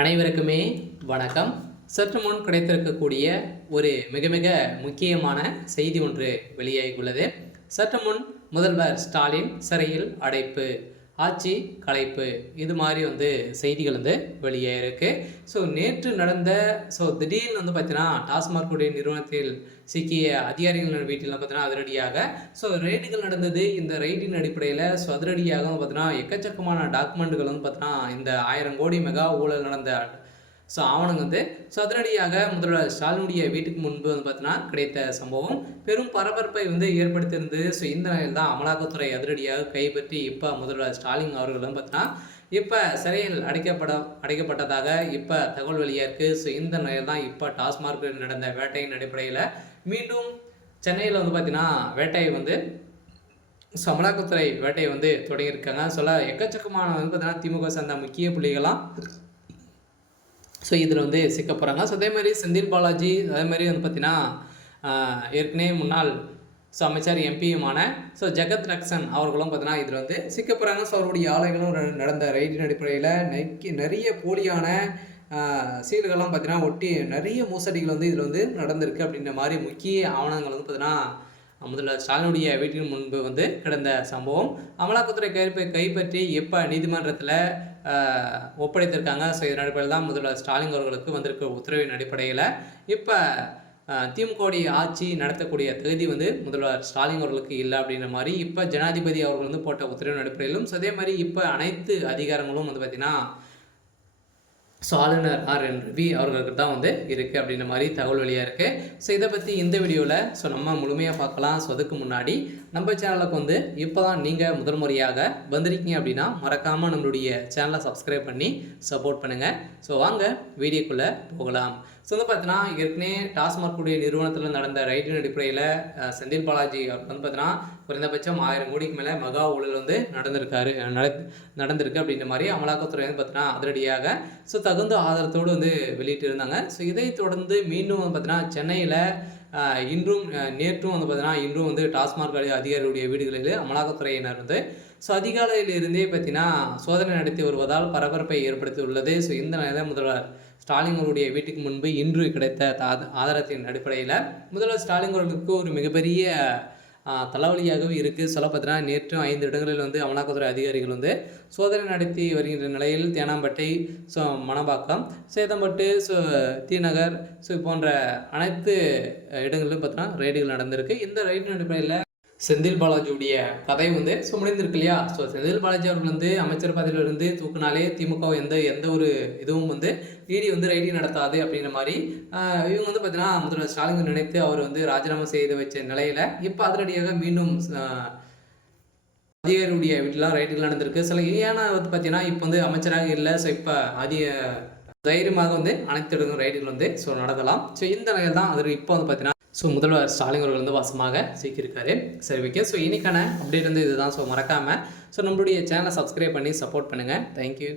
அனைவருக்குமே வணக்கம். சற்று முன் கிடைத்திருக்கக்கூடிய ஒரு மிக மிக முக்கியமான செய்தி ஒன்று வெளியாகியுள்ளது. சற்று முன் முதல்வர் ஸ்டாலின் சிறையில் அடைப்பு, ஆட்சி கலைப்பு, இது மாதிரி செய்திகள் வெளியாயிருக்கு. ஸோ நேற்று நடந்த திடீர்னு பார்த்தீங்கன்னா டாஸ்மார்க்குடைய நிறுவனத்தில் சிக்கிய அதிகாரிகள் வீட்டில் பார்த்தீங்கன்னா அதிரடியாக ரெய்டுகள் நடந்தது. இந்த ரெய்டின் அடிப்படையில் அதிரடியாக பார்த்தீங்கன்னா எக்கச்சக்கமான டாக்குமெண்ட்டுகள் பார்த்தீங்கன்னா இந்த 1000 கோடி மெகா ஊழல் நடந்த ஆவணங்க அதிரடியாக முதல்வர் ஸ்டாலினுடைய வீட்டுக்கு முன்பு பார்த்தீங்கன்னா கிடைத்த சம்பவம் பெரும் பரபரப்பை ஏற்படுத்தியிருந்தது. இந்த நிலையில் தான் அமலாக்கத்துறை அதிரடியாக கைப்பற்றி இப்போ முதல்வர் ஸ்டாலின் அவர்களும் பார்த்தீங்கன்னா இப்போ சிறையில் அடைக்கப்பட்டதாக இப்போ தகவல் வெளியாக இருக்குது. இந்த நிலையில் தான் இப்போ டாஸ்மார்க்கில் நடந்த வேட்டையின் அடிப்படையில் மீண்டும் சென்னையில் பார்த்தீங்கன்னா வேட்டையை அமலாக்கத்துறை வேட்டையை தொடங்கியிருக்காங்க. எக்கச்சக்கமான பார்த்தீங்கன்னா திமுக சார்ந்த முக்கிய புள்ளிகளாம் இதில் சிக்க போகிறாங்க. அதே மாதிரி செந்தில் பாலாஜி, அதே மாதிரி பார்த்தீங்கன்னா ஏற்கனவே முன்னாள் அமைச்சர் எம்பியுமான ஜெகத் ரக்ஷன் அவர்களும் பார்த்தீங்கன்னா இதில் சிக்க போகிறாங்க. அவருடைய ஆலைகளும் நடந்த ரெய்டின் அடிப்படையில் நிறைய போலியான சீல்கள்லாம் பார்த்தீங்கன்னா ஒட்டி நிறைய மோசடிகள் இதில் நடந்திருக்கு அப்படின்ற மாதிரி முக்கிய ஆவணங்கள் பார்த்தீங்கன்னா முதல்வர் ஸ்டாலினுடைய வீட்டின் முன்பு கிடந்த சம்பவம் அமலாக்கத்துறை கைப்பற்றி எப்போ நீதிமன்றத்தில் ஒப்படைத்திருக்காங்க. இதன் அடிப்படையில் தான் முதல்வர் ஸ்டாலின் அவர்களுக்கு வந்திருக்க உத்தரவின் அடிப்படையில் இப்போ திமுகவுடைய ஆட்சி நடத்தக்கூடிய தகுதி முதல்வர் ஸ்டாலின் அவர்களுக்கு இல்லை அப்படின்ற மாதிரி இப்போ ஜனாதிபதி அவர்கள் போட்ட உத்தரவின் அடிப்படையிலும் அதே மாதிரி இப்போ அனைத்து அதிகாரங்களும் பார்த்திங்கன்னா ஆளுநர் RN ரவி அவர்களுக்கு தான் இருக்குது அப்படின்ற மாதிரி தகவல் வெளியாக இருக்குது. இதை பற்றி இந்த வீடியோவில் நம்ம முழுமையாக பார்க்கலாம். அதுக்கு முன்னாடி நம்ம சேனலுக்கு இப்போ தான் நீங்கள் முதல் முறையாக வந்திருக்கீங்க அப்படின்னா மறக்காமல் நம்மளுடைய சேனலை சப்ஸ்கிரைப் பண்ணி சப்போர்ட் பண்ணுங்கள். வாங்க வீடியோக்குள்ளே போகலாம். பார்த்தீங்கன்னா ஏற்கனவே டாஸ்மார்க்குடைய நிறுவனத்தில் நடந்த ரைடின் அடிப்படையில் செந்தில் பாலாஜி அவர் பார்த்தீங்கன்னா குறைந்தபட்சம் 1000 கோடிக்கு மேலே மகா ஊழல் நடந்திருக்கு அப்படின்ற மாதிரி அமலாக்கத்துறை பார்த்தீங்கன்னா அதிரடியாக தகுந்த ஆதாரத்தோடு வெளியிட்டு இருந்தாங்க. இதை தொடர்ந்து மீண்டும் பார்த்தீங்கன்னா சென்னையில் இன்றும் நேற்றும் பார்த்தீங்கன்னா இன்றும் டாஸ்மார்க் அதிகாரிகளுடைய வீடுகளில் அமலாக்கத்துறையினர் அதிகாலையிலிருந்தே பார்த்தீங்கன்னா சோதனை நடத்தி வருவதால் பரபரப்பை ஏற்படுத்தி உள்ளது. இந்த நிலையில் முதல்வர் ஸ்டாலின் அவருடைய வீட்டுக்கு முன்பு இன்று கிடைத்த ஆதாரத்தின் அடிப்படையில் முதல்வர் ஸ்டாலின் அவர்களுக்கு ஒரு மிகப்பெரிய தலைவலியாகவே இருக்குது. பார்த்தீங்கன்னா நேற்று 5 இடங்களில் அமலாக்கத்துறை அதிகாரிகள் சோதனை நடத்தி வருகின்ற நிலையில் தேனாம்பேட்டை, மணப்பாக்கம், சேதம்பட்டு, தீநகர் போன்ற அனைத்து இடங்களிலும் பார்த்தீங்கன்னா ரெய்டுகள் நடந்திருக்கு. இந்த ரெய்டின் அடிப்படையில் செந்தில் பாலாஜியுடைய கதை முடிந்திருக்கு இல்லையா? செந்தில் பாலாஜி அவர்கள் அமைச்சர் பதவியிலிருந்து தூக்குனாலே திமுக எந்த ஒரு இதுவும் இடி ரெய்டி நடத்தாது அப்படின்ற மாதிரி இவங்க பார்த்தீங்கன்னா முதல்வர் ஸ்டாலின் நினைத்து அவர் ராஜினாமா செய்து வச்ச நிலையில் இப்போ அதிரடியாக மீண்டும் அதிகாரியுடைய வீட்டிலாம் ரைடுகள் நடந்திருக்கு. ஏன்னா பார்த்தீங்கன்னா இப்போ அமைச்சராக இல்லை. இப்போ தைரியமாக அனைத்து இடங்களும் ரைடுகள் நடத்தலாம். இந்த நிலையில் தான் அது இப்போ பார்த்தீங்கன்னா முதல்வர் ஸ்டாலின் அவர்கள் வாசமாக சிக்கியிருக்காரு. சரி, ஓகே. இன்னைக்கான அப்டேட் இதுதான். மறக்காமல் நம்மளுடைய சேனலை சப்ஸ்கிரைப் பண்ணி சப்போர்ட் பண்ணுங்கள். தேங்க்யூ.